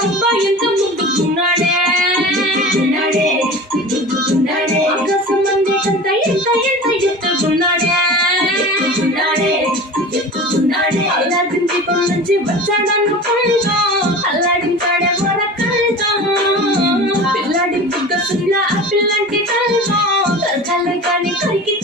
అబ్బాయి ఎంత ముద్దుకున్నాడే ఆకాశం మంది కంత ఎంత ఎత్తుకున్నాడే అల్లాడిన దీపం నుంచి వచ్చాడనుకుంటా అల్లాడించాడే వరకంటా పిల్లాడి బుగ్గ సుల్లా ఆ పిల్లంటి తల్లా తరకాలే కానీ కరికి